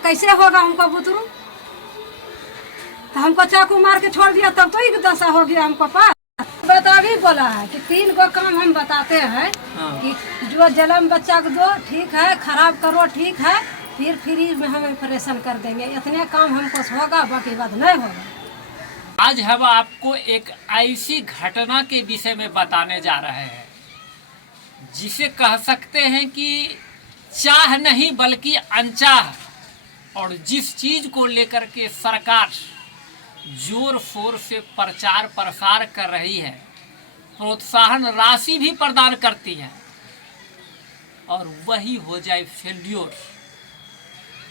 कैसे होगा हमको बुतरू? तो हमको चाकू मार के छोड़ दिया तब तो ही दशा हो गया हमको पास। बता भी बोला है कि 3 गो काम हम बताते हैं कि जो जन्म बच्चा को दो ठीक है, खराब करो ठीक है, फिर फ्री में हम ऑपरेशन कर देंगे। इतने काम हमको होगा, बाकी बात नहीं होगा। आज हम आपको एक ऐसी घटना के विषय में बताने जा रहे हैं जिसे कह सकते हैं कि चाह नहीं बल्कि अनचाह, और जिस चीज को लेकर के सरकार जोर शोर से प्रचार प्रसार कर रही है, प्रोत्साहन राशि भी प्रदान करती है, और वही हो जाए फेल्योर।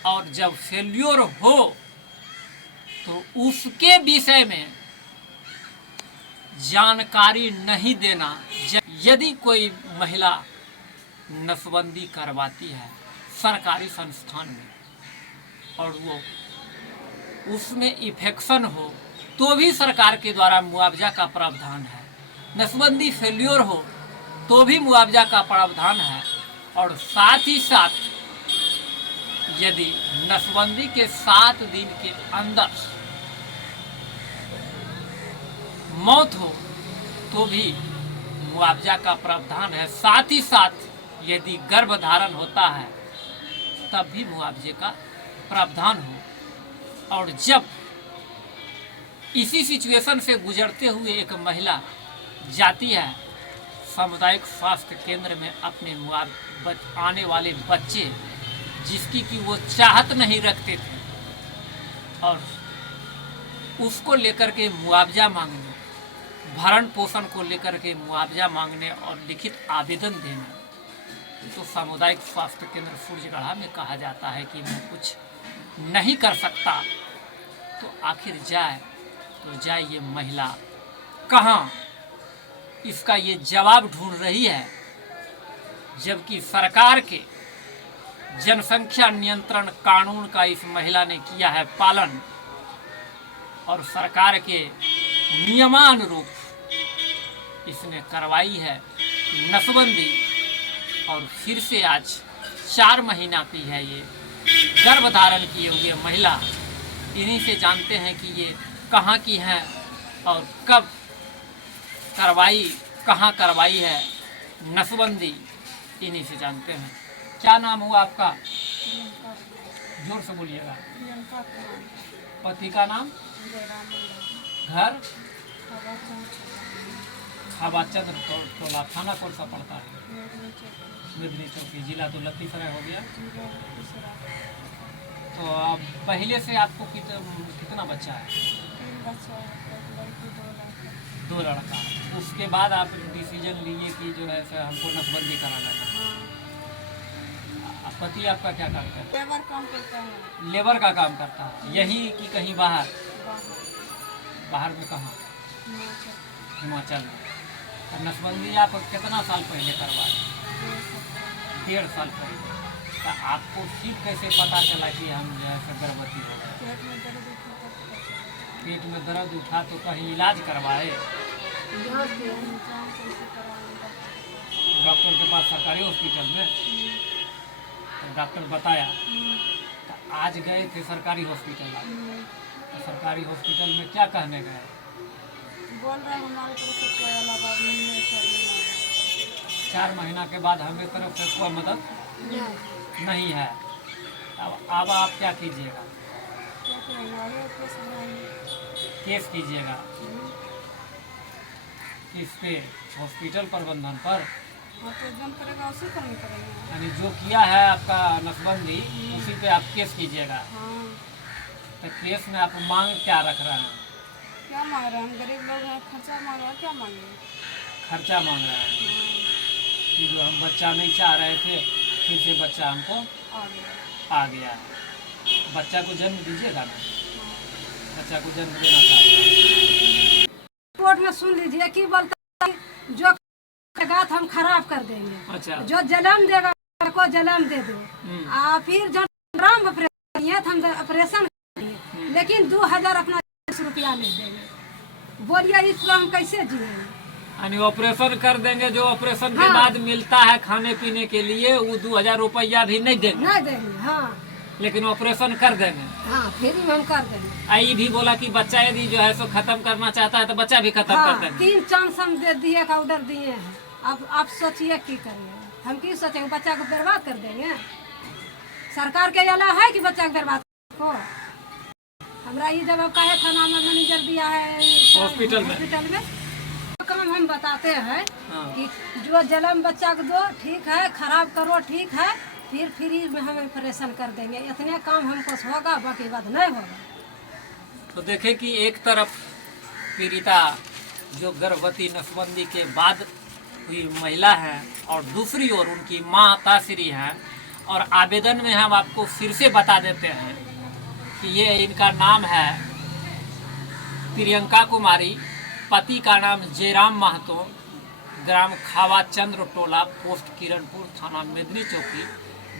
और जब फेल्योर हो तो उसके विषय में जानकारी नहीं देना। यदि कोई महिला नसबंदी करवाती है सरकारी संस्थान में और वो उसमें इन्फेक्शन हो तो भी सरकार के द्वारा मुआवजा का प्रावधान है। नसबंदी फेल्योर हो तो भी मुआवजा का प्रावधान है। और साथ ही साथ यदि नसबंदी के 7 दिन के अंदर मौत हो तो भी मुआवजा का प्रावधान है। साथ ही साथ यदि गर्भधारण होता है तब भी मुआवजे का प्रावधान हो। और जब इसी सिचुएशन से गुजरते हुए एक महिला जाती है सामुदायिक स्वास्थ्य केंद्र में अपने आने वाले बच्चे जिसकी कि वो चाहत नहीं रखते थे, और उसको लेकर के मुआवजा मांगने, भरण पोषण को लेकर के मुआवजा मांगने और लिखित आवेदन देना, तो सामुदायिक स्वास्थ्य केंद्र सूरजगढ़ा में कहा जाता है कि मैं कुछ नहीं कर सकता। तो आखिर जाए ये महिला कहाँ? इसका ये जवाब ढूंढ रही है, जबकि सरकार के जनसंख्या नियंत्रण कानून का इस महिला ने किया है पालन, और सरकार के नियमानुरूप इसने करवाई है नसबंदी। और फिर से आज 4 महीना की है ये गर्भधारण किए हुए महिला। इन्हीं से जानते हैं कि ये कहाँ की हैं और कब करवाई, कहाँ करवाई है नसबंदी, इन्हीं से जानते हैं। क्या नाम हुआ आपका? जोर से बोलिएगा। पति का नाम? घर? खाबाचंद टोला, थाना कौन सा पड़ता है? मिदनी चौकी, जिला तो लखीसराय हो गया। तो अब पहले से आपको कितना बच्चा है? 2 लड़का। उसके बाद आप डिसीजन लिए कि जो है हमको नसबंदी कराना है। पति आपका क्या काम करता है? लेबर काम करता है। लेबर का काम करता है। यही कि कहीं बाहर? बाहर में कहाँ? हिमाचल में। नसबंदी आप कितना साल पहले करवाए? 1.5 साल पहले। तो आपको ठीक कैसे पता चला कि हम जो है गर्भवती हो गए? पेट में दर्द उठा तो कहीं इलाज करवाए? डॉक्टर के पास सरकारी हॉस्पिटल में? तो डॉक्टर बताया तो आज गए थे सरकारी हॉस्पिटल। तो सरकारी हॉस्पिटल में क्या कहने गए? बोल रहे हमारे तरफ से कोई अलावा नहीं है। 4 महीना के बाद हमें तरफ से कोई मदद नहीं है। अब आप क्या कीजिएगा? केस कीजिएगा किस पे? हॉस्पिटल प्रबंधन पर? यानी जो किया है आपका नसबंदी उसी पे आप केस कीजिएगा। तो केस में आप मांग क्या रख रहे हैं? क्या मांग रहे हैं? गरीब लोग हैं, खर्चा मांग रहे हैं। क्या मांगे? खर्चा मांग रहे हैं कि जो हम बच्चा नहीं चाह रहे थे फिर से बच्चा हमको आ गया है। बच्चा को जन्म दीजिएगा ना? बच्चा को जन्म देना चाहते हैं। कोर्ट में सुन लीजिए कि बोलता है जो करेगा तो हम खराब कर देंगे। अच्छा। जो जन्म देगा को जन्म दे दो। फिर जो राम ऑपरेशन ऑपरेशन करेंगे, लेकिन 2000 अपना रुपया नहीं देंगे। बोलिए इस पर हम कैसे जिएंगे? यानी ऑपरेशन कर देंगे, जो ऑपरेशन के बाद मिलता है खाने पीने के लिए वो 2000 रुपया भी नहीं देंगे। नहीं देंगे। हाँ। लेकिन ऑपरेशन कर देंगे। हाँ फ्री में हम कर देंगे। आई भी बोला कि बच्चा यदि जो है सो खत्म करना चाहता है तो बच्चा भी खत्म कर देंगे। 3 चांस हम दे दिए का ऑर्डर दिए हैं। अब आप सोचिए की करेंगे, हम की सोचेंगे बच्चा को बर्बाद कर देंगे? सरकार के अला है कि बच्चा को बर्बाद को? हमरा ये जब काहे थाना में मैनेजर दिया है हॉस्पिटल में काम हम बताते हैं हाँ। कि जो जन्म बच्चा को दो ठीक है, खराब करो ठीक है, फिर फ्री में हम ऑपरेशन कर देंगे। इतने काम हमको होगा, बाकी बात नहीं होगा। तो देखे कि एक तरफ पीड़िता जो गर्भवती नसबंदी के बाद हुई महिला है और दूसरी ओर उनकी माँ ताश्री है। और आवेदन में हम आपको फिर से बता देते हैं कि ये इनका नाम है प्रियंका कुमारी, पति का नाम जयराम महतो, ग्राम खावा चंद्र टोला, पोस्ट किरणपुर, थाना मेदनी चौकी,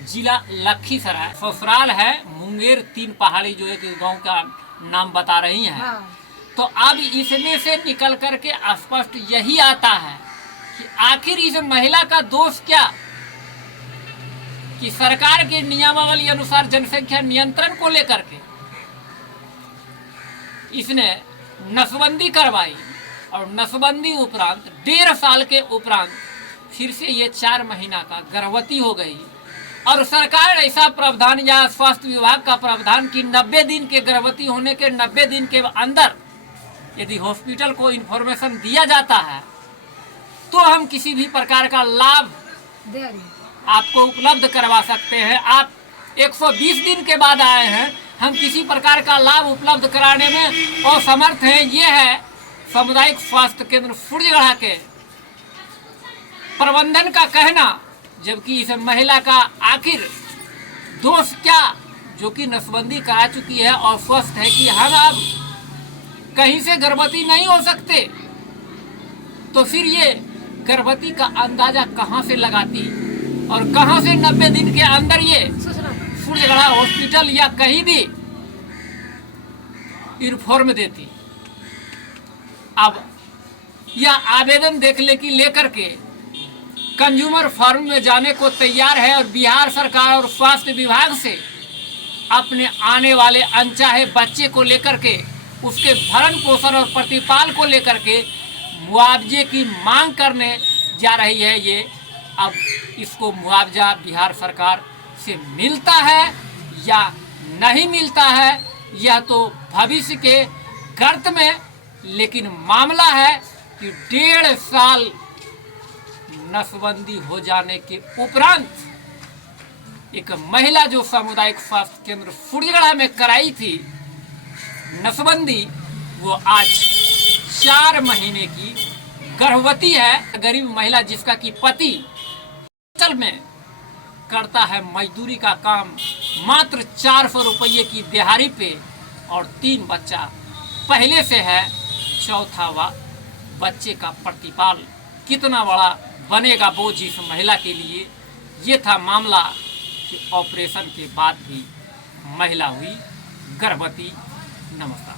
जिला लखीसराय। ससुराल है मुंगेर 3 पहाड़ी, जो एक गांव का नाम बता रही हैं। हाँ। तो अब इसमें से निकल करके स्पष्ट यही आता है कि आखिर इस महिला का दोष क्या, कि सरकार के नियमावली अनुसार जनसंख्या नियंत्रण को लेकर के इसने नसबंदी करवाई और नसबंदी उपरांत 1.5 साल के उपरांत फिर से ये 4 महीना का गर्भवती हो गई। और सरकार ऐसा प्रावधान या स्वास्थ्य विभाग का प्रावधान कि 90 दिन के गर्भवती होने के 90 दिन के अंदर यदि हॉस्पिटल को इन्फॉर्मेशन दिया जाता है तो हम किसी भी प्रकार का लाभ आपको उपलब्ध करवा सकते हैं। आप 120 दिन के बाद आए हैं, हम किसी प्रकार का लाभ उपलब्ध कराने में असमर्थ हैं। ये है सामुदायिक स्वास्थ्य केंद्र सूर्यगढ़ा के प्रबंधन का कहना। जबकि इस महिला का आखिर दोष क्या, जो कि नसबंदी करा चुकी है और स्वस्थ है, कि हम अब कहीं से गर्भवती नहीं हो सकते, तो फिर ये गर्भवती का अंदाजा कहां से लगाती और कहां से 90 दिन के अंदर ये सूर्यगढ़ा हॉस्पिटल या कहीं भी इन्फॉर्म देती। अब यह आवेदन लेकर के कंज्यूमर फॉर्म में जाने को तैयार है और बिहार सरकार और स्वास्थ्य विभाग से अपने आने वाले अनचाहे बच्चे को लेकर के, उसके भरण पोषण और प्रतिपाल को लेकर के मुआवजे की मांग करने जा रही है। ये अब इसको मुआवजा बिहार सरकार से मिलता है या नहीं मिलता है, यह तो भविष्य के गर्त में, लेकिन मामला है कि 1.5 साल नसबंदी हो जाने के उपरांत एक महिला जो सामुदायिक स्वास्थ्य केंद्र सूर्यगढ़ा में कराई थी नसबंदी, वो आज 4 महीने की गर्भवती है। गरीब महिला जिसका कि पति चल में करता है मजदूरी का काम, मात्र 400 रुपये की दिहाड़ी पे, और 3 बच्चा पहले से है, चौथा बच्चे का प्रतिपाल कितना बड़ा बनेगा बोझ इस महिला के लिए। ये था मामला कि ऑपरेशन के बाद भी महिला हुई गर्भवती। नमस्कार।